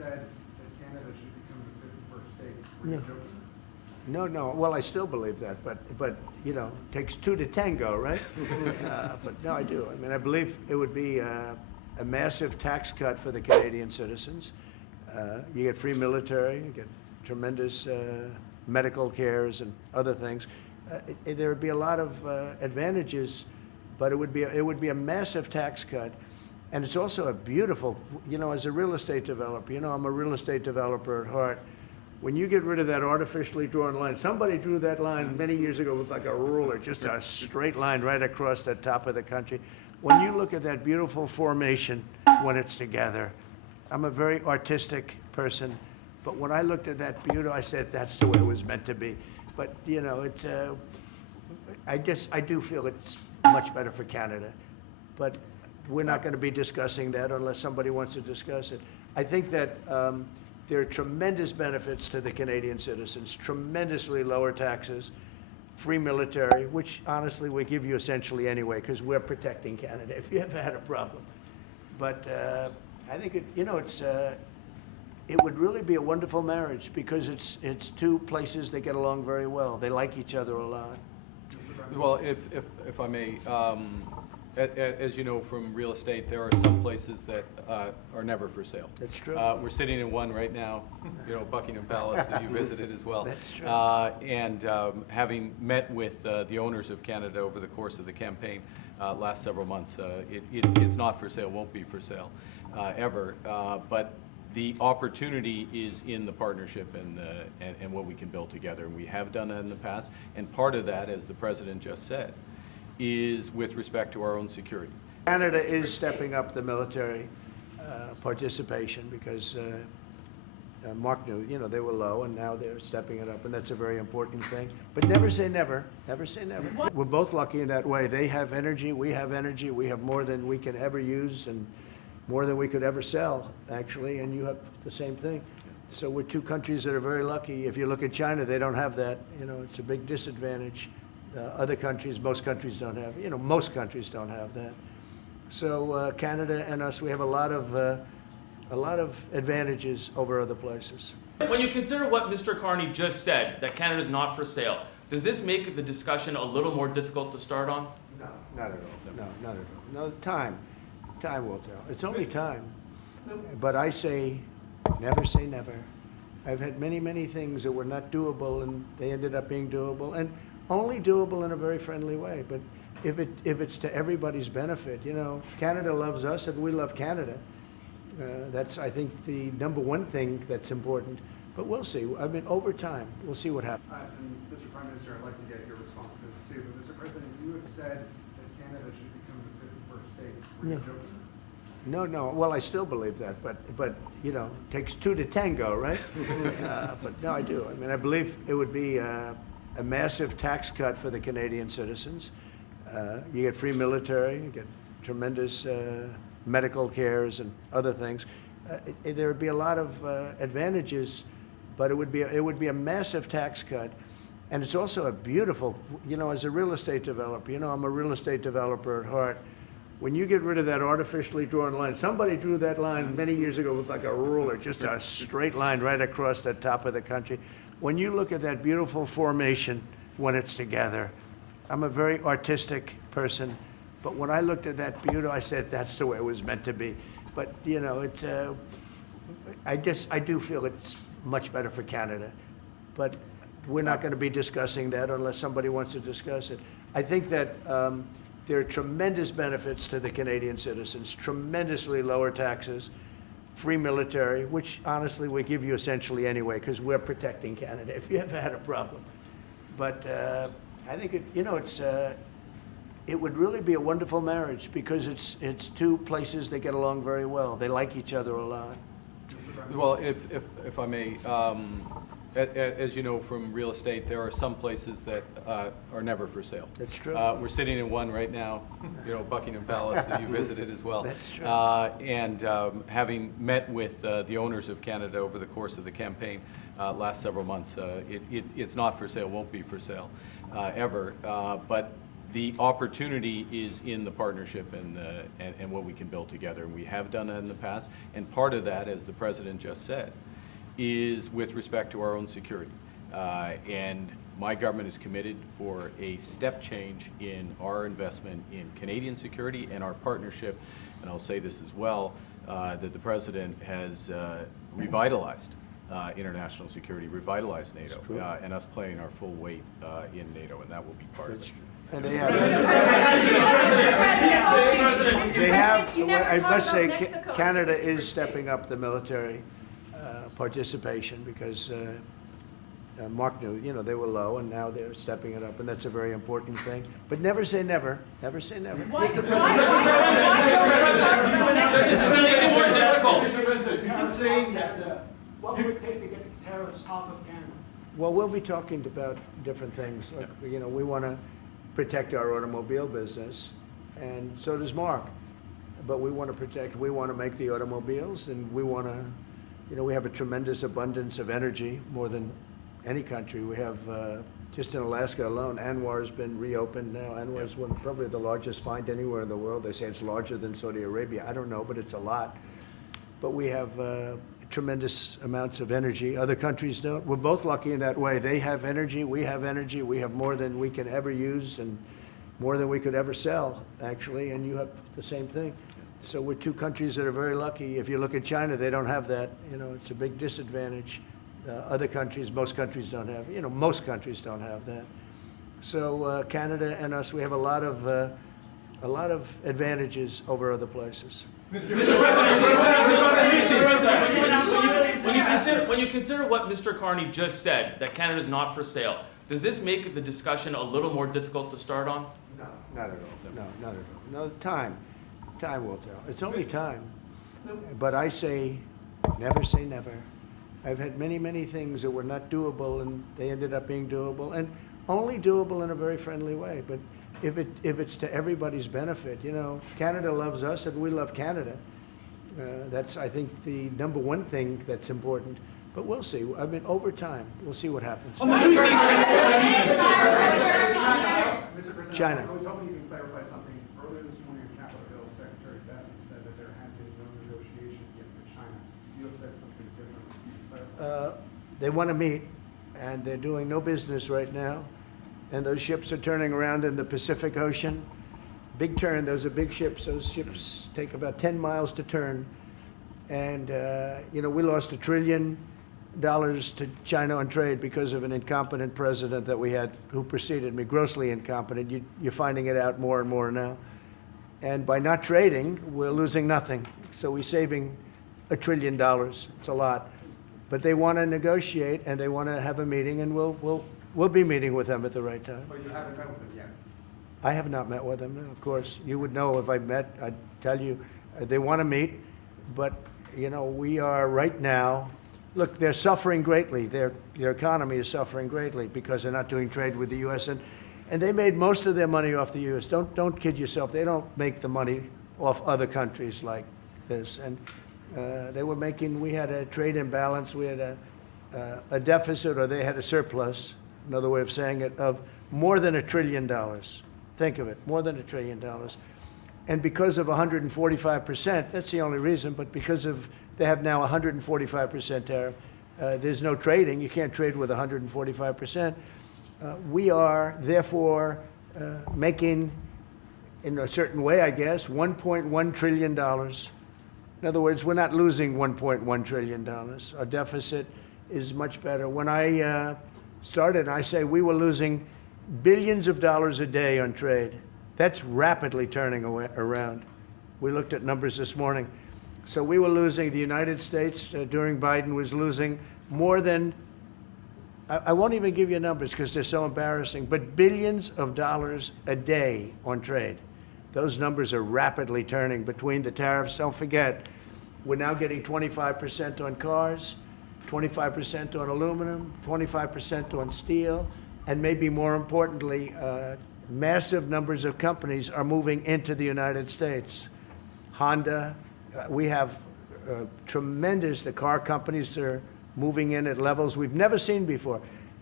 said that Canada should become the 51st state. Were you joking? No. Well, I still believe that, but you know, it takes two to tango, right? But no, I do. I mean, I believe it would be a massive tax cut for the Canadian citizens. You get free military, you get tremendous medical cares and other things. There would be a lot of advantages, but it would be a massive tax cut. And it's also a beautiful, you know, as a real estate developer, you know, I'm a real estate developer at heart. When you get rid of that artificially drawn line, somebody drew that line many years ago with like a ruler, just a straight line right across the top of the country. When you look at that beautiful formation when it's together, I'm a very artistic person, but when I looked at that beauty, I said, that's the way it was meant to be. But, you know, I do feel it's much better for Canada. But we're not going to be discussing that unless somebody wants to discuss it. I think that there are tremendous benefits to the Canadian citizens, tremendously lower taxes, free military, which honestly we give you essentially anyway because we're protecting Canada if you ever had a problem. But I think it would really be a wonderful marriage because it's two places that get along very well. They like each other a lot. Well, if I may, as you know from real estate, there are some places that are never for sale. That's true. We're sitting in one right now, you know, Buckingham Palace that you visited as well. That's true. And having met with the owners of Canada over the course of the campaign last several months, it's not for sale, won't be for sale ever. But the opportunity is in the partnership and what we can build together. And we have done that in the past. And part of that, as the President just said, is with respect to our own security. Canada is stepping up the military participation because Mark knew, you know, they were low and now they're stepping it up, and that's a very important thing. But never say never. Never say never. We're both lucky in that way. They have energy, we have energy, we have more than we can ever use and more than we could ever sell, actually, and you have the same thing. So we're two countries that are very lucky. If you look at China, they don't have that. You know, it's a big disadvantage. Other countries, most countries don't have, you know, most countries don't have that. So Canada and us, we have a lot of advantages over other places. When you consider what Mr. Carney just said, that Canada is not for sale, does this make the discussion a little more difficult to start on? No, not at all. No, not at all. No, time will tell. It's only time. But I say never. I've had many things that were not doable, and they ended up being doable, and only doable in a very friendly way. But if it's to everybody's benefit, you know, Canada loves us and we love Canada. That's, I think, the number one thing that's important. But we'll see. I mean, over time, we'll see what happens. And Mr. Prime Minister, I'd like to get your response to this too. But Mr. President, you had said that Canada should become the 51st state. Were you joking? No. Well, I still believe that, but you know, it takes two to tango, right? But no, I do. I mean, I believe it would be a massive tax cut for the Canadian citizens. You get free military, you get tremendous medical cares and other things. There would be a lot of advantages, but it would be a massive tax cut. And it's also a beautiful, you know, as a real estate developer, you know, I'm a real estate developer at heart. When you get rid of that artificially drawn line, somebody drew that line many years ago with like a ruler, just a straight line right across the top of the country. When you look at that beautiful formation when it's together, I'm a very artistic person, but when I looked at that beauty, I said, that's the way it was meant to be. But, you know, I do feel it's much better for Canada. But we're not going to be discussing that unless somebody wants to discuss it. I think that there are tremendous benefits to the Canadian citizens, tremendously lower taxes, free military, which honestly we give you essentially anyway because we're protecting Canada if you ever had a problem. But I think it would really be a wonderful marriage because it's two places that get along very well. They like each other a lot. Well, if I may, as you know from real estate, there are some places that are never for sale. That's true. We're sitting in one right now, you know, Buckingham Palace that you visited as well. That's true. And having met with the owners of Canada over the course of the campaign last several months, it's not for sale, won't be for sale ever. But The opportunity is in the partnership and what we can build together. And we have done that in the past. And part of that, as the President just said, is with respect to our own security. And my government is committed for a step change in our investment in Canadian security and our partnership. And I'll say this as well, that the President has revitalized international security, revitalized NATO, and us playing our full weight in NATO, and that will be part of it. And they have, I must say, Canada is stepping up the military participation because Mark knew, you know, they were low and now they're stepping it up, and that's a very important thing. But never say never. Never say never. Mr. President, I'm saying that what would it take to get the tariffs off of Canada? Well, we'll be talking about different things. Like, you know, we want to protect our automobile business, and so does Mark. But we want to make the automobiles, and we want to, you know, we have a tremendous abundance of energy, more than any country. We have, just in Alaska alone, ANWR's been reopened now. ANWR's probably the largest find anywhere in the world. They say it's larger than Saudi Arabia. I don't know, but it's a lot. But we have tremendous amounts of energy. Other countries don't. We're both lucky in that way. They have energy, we have energy. We have more than we can ever use and more than we could ever sell, actually, and you have the same thing. So we're two countries that are very lucky. If you look at China, they don't have that. You know, it's a big disadvantage. Other countries, most countries don't have, you know, most countries don't have that. So Canada and us, we have a lot of advantages over other places. When you consider what Mr. Carney just said, that Canada is not for sale, does this make the discussion a little more difficult to start on? No, not at all. No, not at all. No, time will tell. It's only time. But I say, never say never. I've had many, many things that were not doable, and they ended up being doable, and only doable in a very friendly way. But if it's to everybody's benefit, you know, Canada loves us and we love Canada. That's, I think, the number one thing that's important. But we'll see. I mean, over time, we'll see what happens. Mr. President, China. I was hoping you can clarify something. Earlier this morning on Capitol Hill, Secretary Bessent said that there had been no negotiations yet with China. You have said something different. They want to meet, and they're doing no business right now. And those ships are turning around in the Pacific Ocean. Big turn, those are big ships. Those ships take about 10 miles to turn. And, you know, we lost $1 trillion to China on trade because of an incompetent president that we had who preceded me, grossly incompetent. You're finding it out more and more now. And by not trading, we're losing nothing. So we're saving $1 trillion. It's a lot. But they want to negotiate, and they want to have a meeting, and we'll be meeting with them at the right time. But you haven't met with them yet. I have not met with them, no, of course. You would know if I met. I'd tell you. They want to meet, but, you know, we are right now, look, they're suffering greatly. Their economy is suffering greatly because they're not doing trade with the U.S., and they made most of their money off the U.S. Don't kid yourself. They don't make the money off other countries like this. And they were making, we had a trade imbalance, we had a deficit, or they had a surplus, another way of saying it, of more than $1 trillion. Think of it, more than $1 trillion. And because of 145%, that's the only reason, but because of, they have now 145% tariff, there's no trading, you can't trade with 145%. We are therefore making, in a certain way, I guess, $1.1 trillion. In other words, we're not losing $1.1 trillion. Our deficit is much better. When I started, I say we were losing billions of dollars a day on trade. That's rapidly turning around. We looked at numbers this morning. So we were losing, the United States during Biden was losing more than, I won't even give you numbers because they're so embarrassing, but billions of dollars a day on trade. Those numbers are rapidly turning between the tariffs. Don't forget, we're now getting 25% on cars, 25% on aluminum, 25% on steel, and maybe more importantly, massive numbers of companies are moving into the United States. Honda, we have tremendous, the car companies are moving in at levels we've never seen before.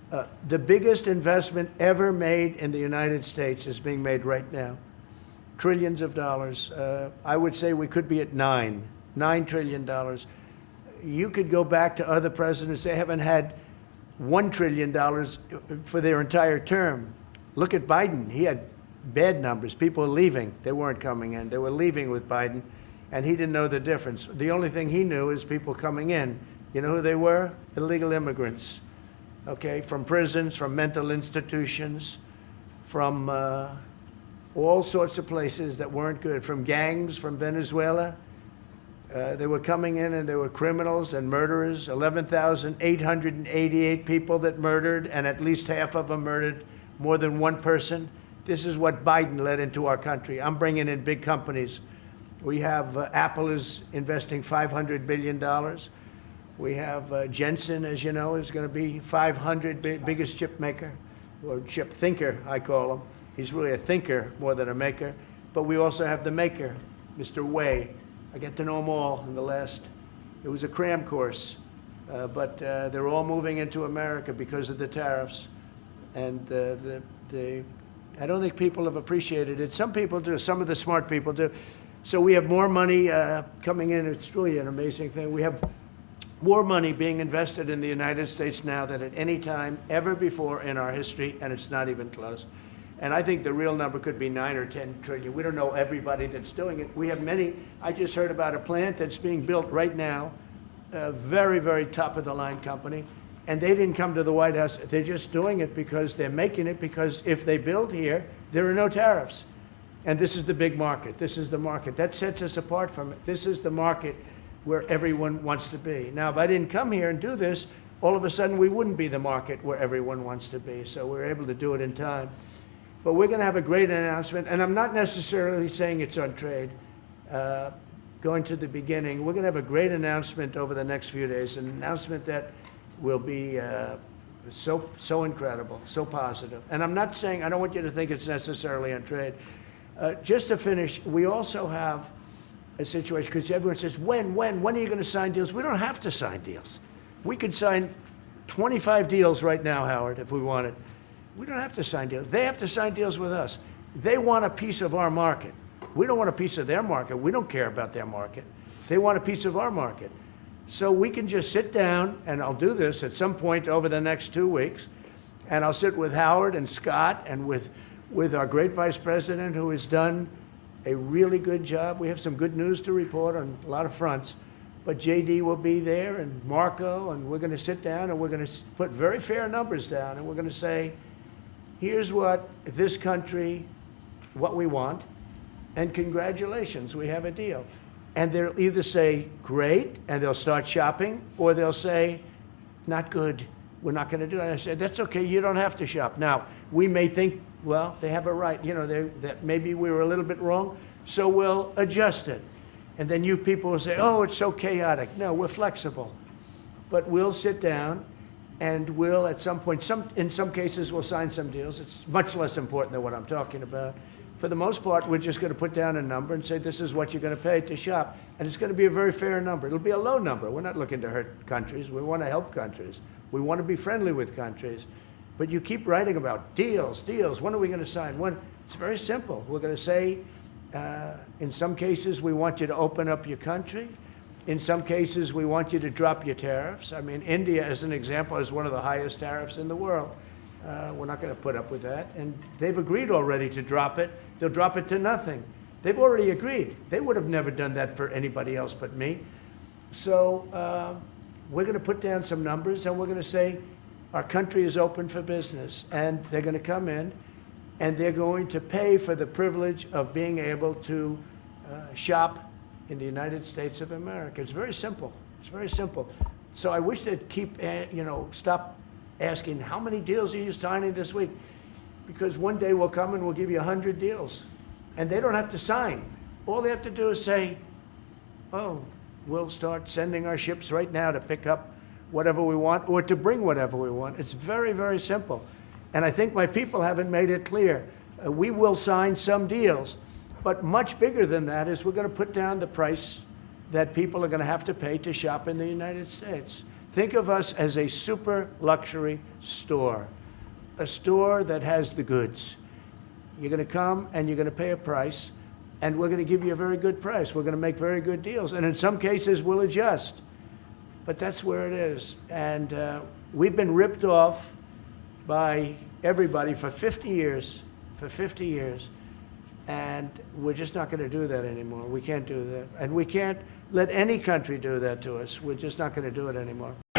The biggest investment ever made in the United States is being made right now. Trillions of dollars. I would say we could be at $9 trillion. You could go back to other presidents. They haven't had $1 trillion for their entire term. Look at Biden. He had bad numbers. People were leaving. They weren't coming in. They were leaving with Biden, and he didn't know the difference. The only thing he knew is people coming in. You know who they were? Illegal immigrants, okay, from prisons, from mental institutions, from all sorts of places that weren't good, from gangs, from Venezuela. They were coming in and they were criminals and murderers. 11,888 people that murdered, and at least half of them murdered more than one person. This is what Biden led into our country. I'm bringing in big companies. We have Apple is investing $500 billion. We have Jensen, as you know, is going to be 500 biggest chip maker, or chip thinker, I call him. He's really a thinker more than a maker. But we also have the maker, Mr. Wei. I get to know them all in the last, it was a cram course, but they're all moving into America because of the tariffs. And I don't think people have appreciated it. Some people do, some of the smart people do. So we have more money coming in. It's really an amazing thing. We have more money being invested in the United States now than at any time ever before in our history, and it's not even close. And I think the real number could be 9 or 10 trillion. We don't know everybody that's doing it. We have many. I just heard about a plant that's being built right now, a very, very top-of-the-line company, and they didn't come to the White House. They're just doing it because they're making it because if they build here, there are no tariffs. And this is the big market. This is the market. That sets us apart from it. This is the market where everyone wants to be. Now, if I didn't come here and do this, all of a sudden we wouldn't be the market where everyone wants to be. So we're able to do it in time. But we're going to have a great announcement, and I'm not necessarily saying it's on trade. Going to the beginning, we're going to have a great announcement over the next few days, an announcement that will be so incredible, so positive. And I'm not saying, I don't want you to think it's necessarily on trade. Just to finish, we also have a situation, because everyone says, when are you going to sign deals? We don't have to sign deals. We could sign 25 deals right now, Howard, if we wanted. We don't have to sign deals. They have to sign deals with us. They want a piece of our market. We don't want a piece of their market. We don't care about their market. They want a piece of our market. So we can just sit down, and I'll do this at some point over the next 2 weeks, and I'll sit with Howard and Scott and with our great vice president, who has done a really good job. We have some good news to report on a lot of fronts. But JD will be there, and Marco, and we're going to sit down, and we're going to put very fair numbers down, and we're going to say, here's what this country, what we want, and congratulations, we have a deal. And they'll either say, great, and they'll start shopping, or they'll say, not good, we're not going to do it. And I said, that's okay, you don't have to shop. Now, we may think, well, they have a right, you know, that maybe we were a little bit wrong, so we'll adjust it. And then you people will say, oh, it's so chaotic. No, we're flexible. But we'll sit down, and we'll, at some point, in some cases, we'll sign some deals. It's much less important than what I'm talking about. For the most part, we're just going to put down a number and say, this is what you're going to pay to shop. And it's going to be a very fair number. It'll be a low number. We're not looking to hurt countries. We want to help countries. We want to be friendly with countries. But you keep writing about deals. When are we going to sign? When? It's very simple. We're going to say, in some cases, we want you to open up your country. In some cases, we want you to drop your tariffs. I mean, India, as an example, has one of the highest tariffs in the world. We're not going to put up with that. And they've agreed already to drop it. They'll drop it to nothing. They've already agreed. They would have never done that for anybody else but me. So we're going to put down some numbers, and we're going to say our country is open for business. And they're going to come in, and they're going to pay for the privilege of being able to shop in the United States of America. It's very simple. It's very simple. So I wish they'd keep, stop asking, how many deals are you signing this week? Because one day we'll come and we'll give you 100 deals. And they don't have to sign. All they have to do is say, oh, we'll start sending our ships right now to pick up whatever we want or to bring whatever we want. It's very, very simple. And I think my people haven't made it clear. We will sign some deals. But much bigger than that is we're going to put down the price that people are going to have to pay to shop in the United States. Think of us as a super luxury store, a store that has the goods. You're going to come and you're going to pay a price, and we're going to give you a very good price. We're going to make very good deals, and in some cases we'll adjust. But that's where it is. And we've been ripped off by everybody for 50 years, and we're just not going to do that anymore. We can't do that. And we can't let any country do that to us. We're just not going to do it anymore.